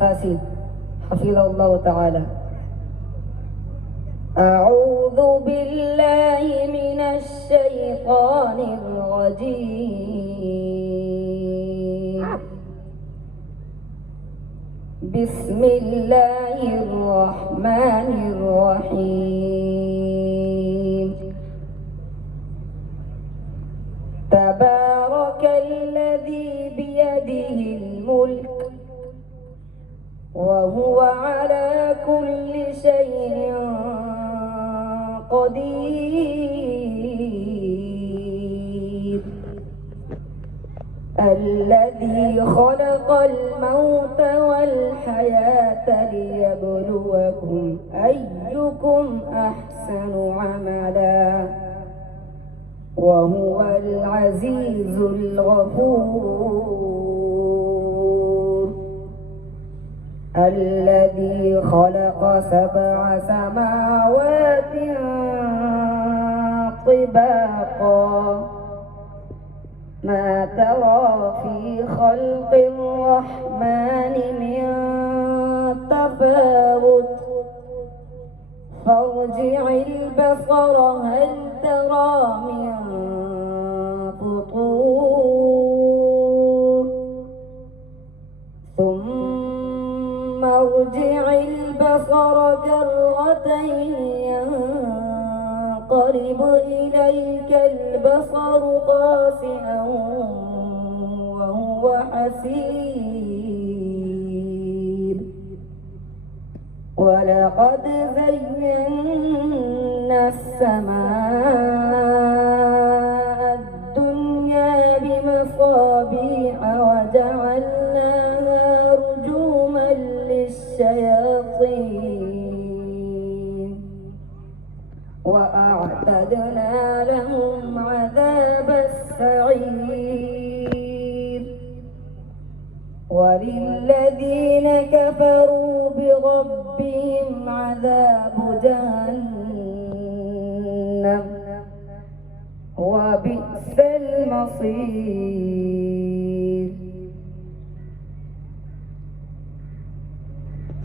فاسد حفظه الله تعالى. أعوذ بالله من الشيطان الرجيم. بسم الله الرحمن الرحيم. تبارك الذي بيده الملك وهو على كل شيء قدير. الذي خلق الموت والحياة ليبلوكم أيكم أحسن عملا وهو العزيز الغفور. الذي خلق 7 سماوات طباقا ما ترى في خلق الرحمن من تفاوت فارجع البصر هل ترى من فطور ثم ارجع البصر كرتين ينقلب إليك البصر خاسئا وهو حسير. ولقد زينا السماء الدنيا بمصابيح وجعلناها رجوما للشياطين وأعتدنا لهم عذاب السعير. وللذين كفروا بربهم عذاب جهنم وبئس المصير.